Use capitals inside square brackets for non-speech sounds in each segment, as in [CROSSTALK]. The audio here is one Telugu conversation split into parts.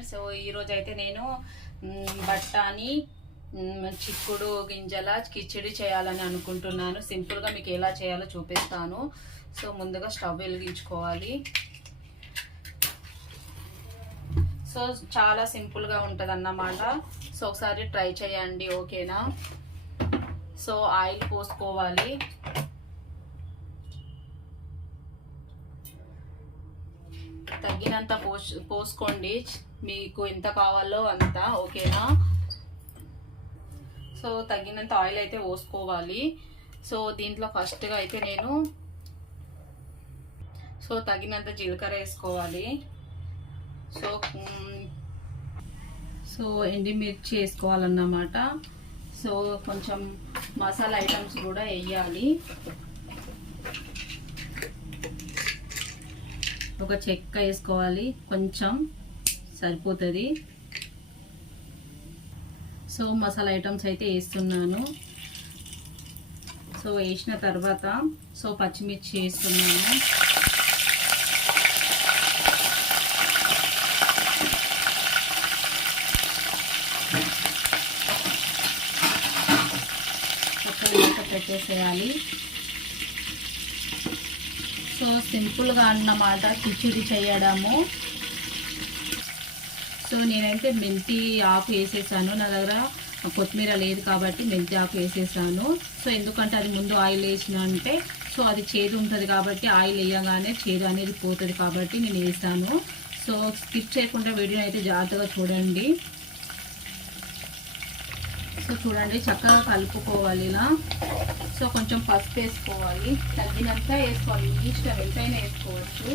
ఫ్రెండ్స్ ఈరోజు అయితే నేను బట్టాని బఠానీ చిక్కుడు గింజల కిచిడి చేయాలని అనుకుంటున్నాను. సింపుల్గా మీకు ఎలా చేయాలో చూపిస్తాను. సో ముందుగా స్టవ్ వెలిగించుకోవాలి. సో చాలా సింపుల్గా ఉంటుంది అన్నమాట సో ఒకసారి ట్రై చేయండి ఓకేనా? సో ఆయిల్ పోసుకోవాలి. తగ్గినంత పోస్ పోసుకోండి. మీకు ఎంత కావాలో అంత ఓకేనా? సో తగినంత ఆయిల్ అయితే పోసుకోవాలి. సో దీంట్లో ఫస్ట్గా అయితే నేను సో తగినంత జీలకర్ర వేసుకోవాలి. సో సో ఎండిమిర్చి వేసుకోవాలన్నమాట. సో కొంచెం మసాలా ఐటమ్స్ కూడా వేయాలి. ఒక చెక్క వేసుకోవాలి కొంచెం. సరిపోతుంది. సో మసాలా ఐటమ్స్ అయితే వేస్తున్నాను. సో వేసిన తర్వాత సో పచ్చిమిర్చి వేస్తున్నాను. పెట్టేసేయాలి. సో సింపుల్గా అన్నమాట కిచిడి చేయడము. సో నేనైతే మెంతి ఆకు వేసేసాను. నా దగ్గర కొత్తిమీర లేదు కాబట్టి మెంతి ఆకు వేసేసాను. సో ఎందుకంటే అది ముందు ఆయిల్ వేసిన అంటే సో అది చేదు ఉంటుంది కాబట్టి ఆయిల్ వేయగానే చేదు అనేది పోతుంది కాబట్టి నేను వేసాను. సో స్కిప్ చేయకుండా వీడియో అయితే జాగ్రత్తగా చూడండి. సో చూడండి చక్కగా కలుపుకోవాలి ఇలా. సో కొంచెం పసుపు వేసుకోవాలి. తగ్గినంత వేసుకోవాలి. ఇష్టం ఎంతైనా వేసుకోవచ్చు.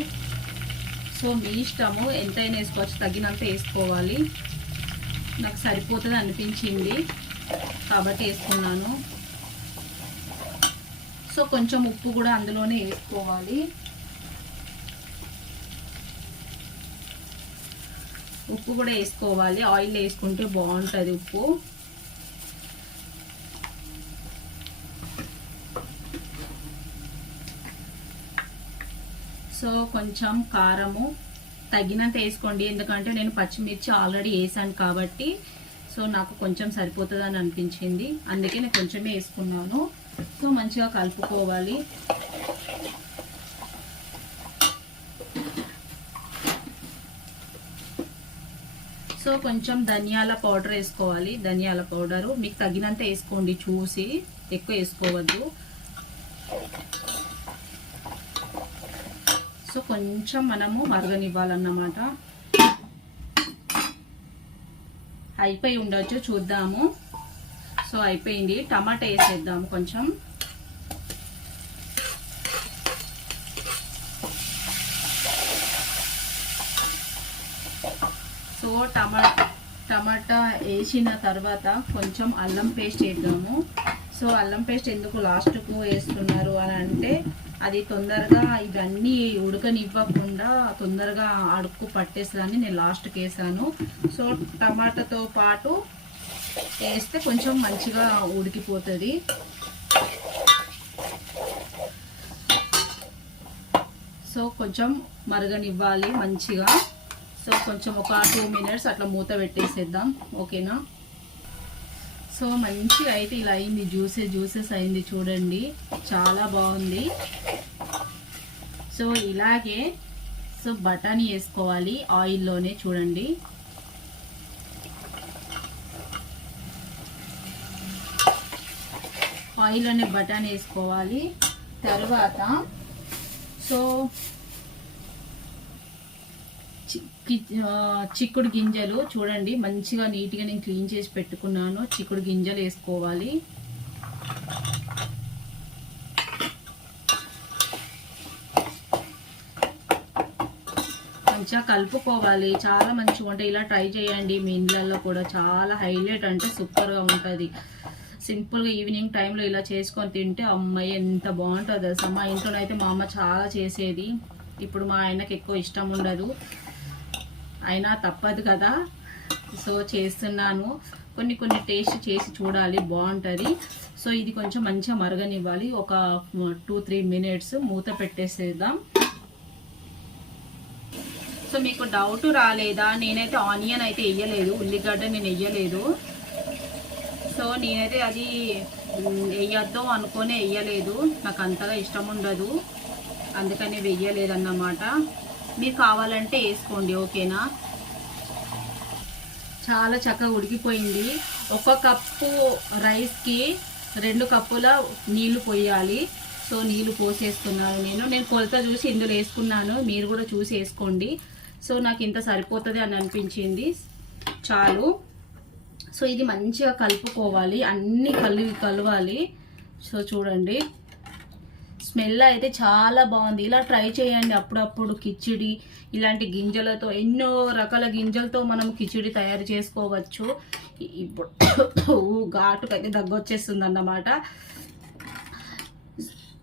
సో మీ ఇష్టము ఎంతైనా వేసుకోవచ్చు తగినంత వేసుకోవాలి. నాకు సరిపోతుంది అనిపించింది. కాబట్టి వేసుకున్నాను. సో కొంచెం ఉప్పు కూడా అందులోనే వేసుకోవాలి. ఉప్పు కూడా వేసుకోవాలి. ఆయిల్ వేసుకుంటే బాగుంటుంది ఉప్పు. సో కొంచెం కారము తగినంత వేసుకోండి. ఎందుకంటే నేను పచ్చిమిర్చి ఆల్రెడీ వేసాను కాబట్టి సో నాకు కొంచెం సరిపోతుందని అనిపించింది. అందుకే నేను కొంచెమే వేసుకున్నాను. సో మంచిగా కలుపుకోవాలి. సో కొంచెం ధనియాల పౌడర్ వేసుకోవాలి. ధనియాల పౌడరు. మీకు తగినంత వేసుకోండి. చూసి ఎక్కువ వేసుకోవద్దు. సో కొంచెం మనము మరగనివ్వాలన్నమాట. అయిపోయి ఉండొచ్చు చూద్దాము. సో అయిపోయింది. టమాటా వేసేద్దాము కొంచెం. సో టమాట టమాటా వేసిన తర్వాత కొంచెం అల్లం పేస్ట్ వేద్దాము. సో అల్లం పేస్ట్ ఎందుకు లాస్ట్కు వేస్తున్నారు అని అంటే అది తొందరగా ఇవన్నీ ఉడకనివ్వకుండా తొందరగా అడుక్కు పట్టేస్తుందని నేను లాస్ట్కి వేసాను. సో టమాటాతో పాటు వేస్తే కొంచెం మంచిగా ఉడికిపోతుంది. సో కొంచెం మరగనివ్వాలి మంచిగా. సో కొంచెం ఒక టూ మినిట్స్ అట్లా మూత పెట్టేసేద్దాం. ఓకేనా? సో మంచిగా అయితే ఇలా అయింది. జ్యూసెస్ జ్యూసెస్ అయింది చూడండి. చాలా బాగుంది. సో ఇలాగే సో బఠానీ వేసుకోవాలి ఆయిల్లోనే చూడండి. ఆయిల్లోనే బఠానీ వేసుకోవాలి. తర్వాత సో చిక్కుడు గింజలు చూడండి. మంచిగా నీట్గా నేను క్లీన్ చేసి పెట్టుకున్నాను. చిక్కుడు గింజలు వేసుకోవాలి. మంచిగా కలుపుకోవాలి. చాలా మంచిగా ఉంటాయి. ఇలా ట్రై చేయండి. మీ ఇండ్లలో కూడా చాలా హైలైట్ అంటే సూపర్గా ఉంటుంది. సింపుల్గా ఈవినింగ్ టైంలో ఇలా చేసుకొని తింటే అమ్మాయి ఎంత బాగుంటుంది అసలు మా ఇంట్లో అయితే మా అమ్మ చాలా చేసేది. ఇప్పుడు మా ఆయనకి ఎక్కువ ఇష్టం ఉండదు. అయినా తప్పదు కదా. సో చేస్తున్నాను. కొన్ని కొన్ని టేస్ట్ చేసి చూడాలి బాగుంటుంది. సో ఇది కొంచెం మంచిగా మరగనివ్వాలి. ఒక టూ త్రీ మినిట్స్ మూత పెట్టేసేద్దాం. సో మీకు డౌట్ రాలేదా? నేనైతే ఆనియన్ అయితే వేయలేదు ఉల్లిగడ్డ నేను వేయలేదు సో నేనైతే అది వేయద్దు అనుకొని వేయలేదు నాకు అంతగా ఇష్టం ఉండదు. అందుకని వెయ్యలేదు అన్నమాట మీరు కావాలంటే వేసుకోండి ఓకేనా? చాలా చక్కగా ఉడికిపోయింది. ఒక కప్పు రైస్కి రెండు కప్పుల నీళ్ళు పోయాలి. సో నీళ్ళు పోసేసుకున్నాను నేను. నేను కొలత చూసి ఇందులో వేసుకున్నాను. మీరు కూడా చూసి వేసుకోండి. సో నాకు ఇంత సరిపోతుంది అని అనిపించింది. చాలు. సో ఇది మంచిగా కలుపుకోవాలి. అన్నీ కలు కలవాలి. సో చూడండి. స్మెల్ అయితే చాలా బాగుంది. ఇలా ట్రై చేయండి అప్పుడప్పుడు కిచిడి ఇలాంటి గింజలతో ఎన్నో రకాల గింజలతో మనం కిచిడి తయారు చేసుకోవచ్చు. ఇ- ఇప్పుడు [COUGHS] ఘాటుకైతే దగ్గొచ్చేస్తుంది అన్నమాట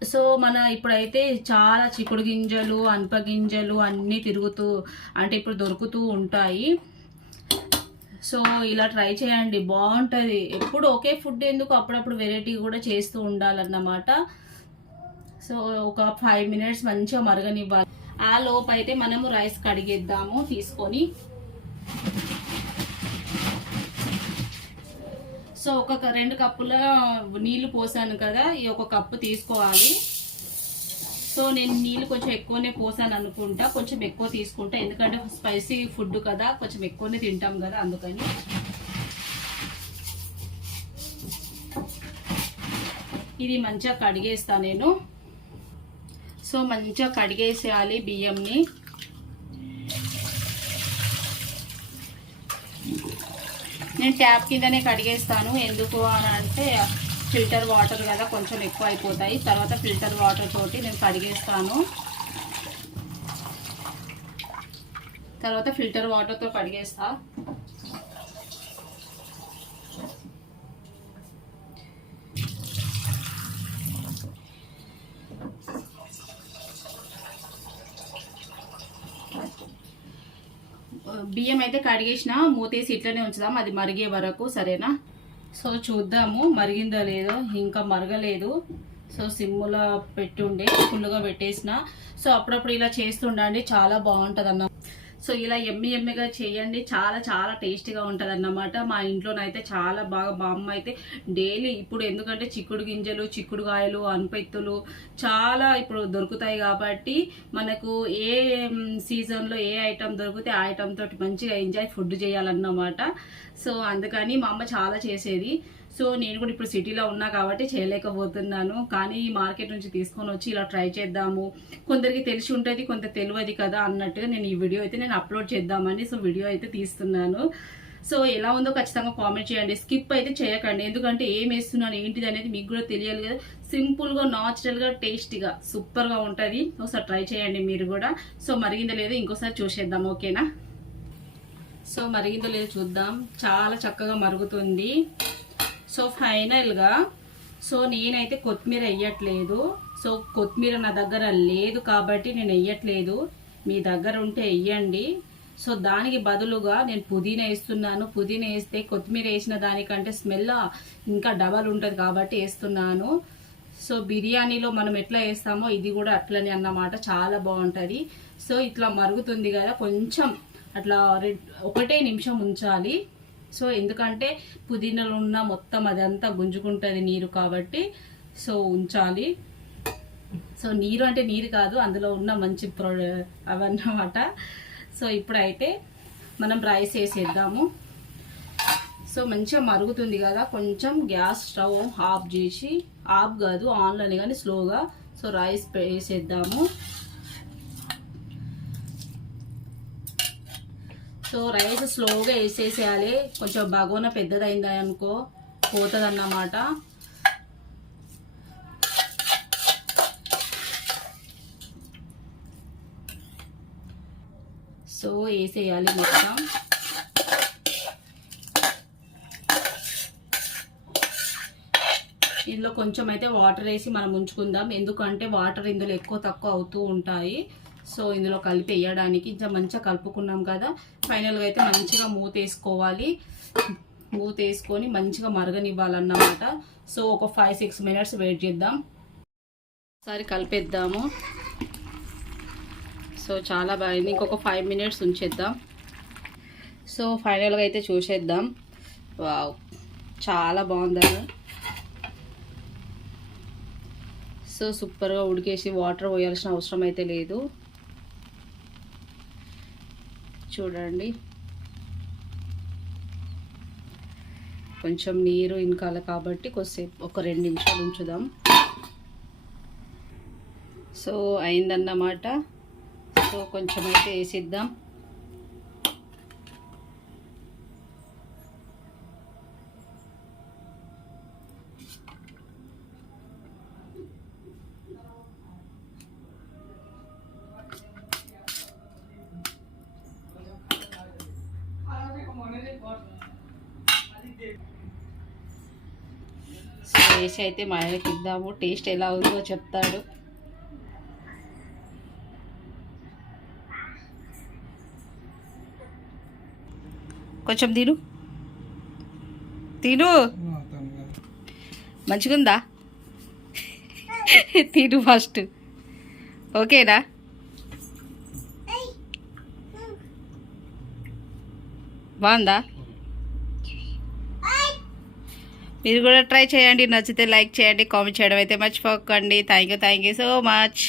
సో మన ఇప్పుడైతే చాలా చిక్కుడు గింజలు అనప గింజలు అన్నీ తిరుగుతూ అంటే ఇప్పుడు దొరుకుతూ ఉంటాయి. సో ఇలా ట్రై చేయండి. బాగుంటుంది. ఎప్పుడు ఒకే ఫుడ్ ఎందుకు అప్పుడప్పుడు వెరైటీ కూడా చేస్తూ ఉండాలన్నమాట. సో ఒక ఫైవ్ మినిట్స్ మంచిగా మరగనివ్వాలి. ఆ లోపు అయితే మనము రైస్ కడిగేద్దాము తీసుకొని. సో ఒక రెండు కప్పుల నీళ్ళు పోసాను కదా ఈ ఒక కప్పు తీసుకోవాలి. సో నేను నీళ్ళు కొంచెం ఎక్కువనే పోసాను అనుకుంటా కొంచెం ఎక్కువ తీసుకుంటా ఎందుకంటే స్పైసీ ఫుడ్ కదా కొంచెం ఎక్కువనే తింటాం కదా అందుకని. ఇది మంచిగా కడిగేస్తా నేను. సో మంచిగా కడిగేసేయాలి బియ్యంని. నేను ట్యాప్ కిందనే కడిగేస్తాను. ఎందుకు అని అంటే ఫిల్టర్ వాటర్ కదా కొంచెం ఎక్కువ అయిపోతాయి. తర్వాత ఫిల్టర్ వాటర్ తోటి నేను కడిగేస్తాను. తర్వాత ఫిల్టర్ వాటర్తో కడిగేస్తాను బియ్యం అయితే కడిగేసిన మూతేసి ఇట్లనే ఉంచుదాం. అది మరిగే వరకు సరేనా? సో చూద్దాము మరిగిందో లేదో ఇంకా మరగలేదు. సో సిమ్ములో పెట్టుండే ఫుల్గా పెట్టేసిన. సో అప్పుడప్పుడు ఇలా చేస్తుండండి చాలా బాగుంటుంది అన్న సో ఇలా ఎమ్మి ఎమ్మిగా చేయండి. చాలా చాలా టేస్టీగా ఉంటుంది అన్నమాట మా ఇంట్లోనైతే చాలా బాగా బామ్మ అయితే డైలీ ఇప్పుడు ఎందుకంటే చిక్కుడు గింజలు చిక్కుడుకాయలు అనుపెత్తులు చాలా ఇప్పుడు దొరుకుతాయి కాబట్టి మనకు ఏ సీజన్లో ఏ ఐటెం దొరికితే ఆ ఐటమ్ తోటి మంచిగా ఎంజాయ్ ఫుడ్ చేయాలన్నమాట. సో అందుకని మా అమ్మ చాలా చేసేది. సో నేను కూడా ఇప్పుడు సిటీలో ఉన్నా కాబట్టి చేయలేకపోతున్నాను. కానీ ఈ మార్కెట్ నుంచి తీసుకొని వచ్చి ఇలా ట్రై చేద్దాము. కొందరికి తెలిసి ఉంటుంది కొంత తెలియదు కదా అన్నట్టుగా నేను ఈ వీడియో అయితే నేను అప్లోడ్ చేద్దామని సో వీడియో అయితే తీస్తున్నాను. సో ఎలా ఉందో ఖచ్చితంగా కామెంట్ చేయండి. స్కిప్ అయితే చేయకండి. ఎందుకంటే ఏం వేస్తున్నాను ఏంటిది అనేది మీకు కూడా తెలియాలి కదా. సింపుల్గా నాచురల్గా టేస్టీగా సూపర్గా ఉంటుంది. ఒకసారి ట్రై చేయండి మీరు కూడా. సో మరిగిందో లేదో ఇంకోసారి చూసేద్దాం ఓకేనా సో మరిగిందో లేదో చూద్దాం. చాలా చక్కగా మరుగుతుంది. సో ఫైనల్గా సో నేనైతే కొత్తిమీర వేయట్లేదు సో కొత్తిమీర నా దగ్గర లేదు కాబట్టి నేను వేయట్లేదు మీ దగ్గర ఉంటే వేయండి సో దానికి బదులుగా నేను పుదీనా వేస్తున్నాను. పుదీనా వేస్తే కొత్తిమీర వేసిన దానికంటే స్మెల్ ఇంకా డబల్ ఉంటుంది కాబట్టి వేస్తున్నాను. సో బిర్యానీలో మనం ఎట్లా వేస్తామో ఇది కూడా అట్లనే అన్నమాట. చాలా బాగుంటుంది. సో ఇట్లా మరుగుతుంది కదా కొంచెం అట్లా రెడ్ ఒకటే నిమిషం ఉంచాలి. సో ఎందుకంటే పుదీనాలో ఉన్న మొత్తం అదంతా గుంజుకుంటుంది నీరు కాబట్టి సో ఉంచాలి. సో నీరు అంటే నీరు కాదు అందులో ఉన్న మంచి ప్రో అవన్నమాట. సో ఇప్పుడైతే మనం రైస్ వేసేద్దాము. సో మంచిగా మరుగుతుంది కదా కొంచెం గ్యాస్ స్టవ్ ఆఫ్ చేసి ఆఫ్ కాదు ఆన్లోనే కానీ స్లోగా సో రైస్ వేసేద్దాము. సో రైస్ స్లోగా వేసేసేయాలి. కొంచెం బగోన పెద్దదైందా అనుకో పోతుంది అన్నమాట సో వేసేయాలి మొత్తం. ఇందులో కొంచెం అయితే వాటర్ వేసి మనం ఉంచుకుందాం. ఎందుకంటే వాటర్ ఇందులో ఎక్కువ తక్కువ అవుతూ ఉంటాయి. సో ఇందులో కలిపి వేయడానికి ఇంకా మంచిగా కలుపుకున్నాం కదా. ఫైనల్గా అయితే మంచిగా మూత వేసుకోవాలి. మూత వేసుకొని మంచిగా మరగనివ్వాలన్నమాట. సో ఒక ఫైవ్ సిక్స్ మినిట్స్ వెయిట్ చేద్దాం. ఒకసారి కలిపేద్దాము. సో చాలా బాగుంది ఇంకొక ఫైవ్ మినిట్స్ ఉంచేద్దాం. సో ఫైనల్గా అయితే చూసేద్దాం. వావ్ చాలా బాగుంది సో సూపర్గా ఉడికేసి వాటర్ పోయాల్సిన అవసరం అయితే లేదు. చూడండి. కొంచెం నీరు ఇంకాలి కాబట్టి కొద్దిసేపు ఒక రెండు నిమిషాలు ఉంచుదాం. సో అయిందన్నమాట. సో కొంచెం అయితే వేసిద్దాం. సో వేసి అయితే మా ఆయనకి ఇద్దాము. టేస్ట్ ఎలా ఉందో చెప్తాడు. కొంచెం తిను. తిను. మంచిగుందా తిను ఫస్ట్. ఓకేనా? బాగుందా? మీరు కూడా ట్రై చేయండి. నచ్చితే లైక్ చేయండి కామెంట్ చేయడం అయితే మర్చిపోకండి. Thank you thank you so much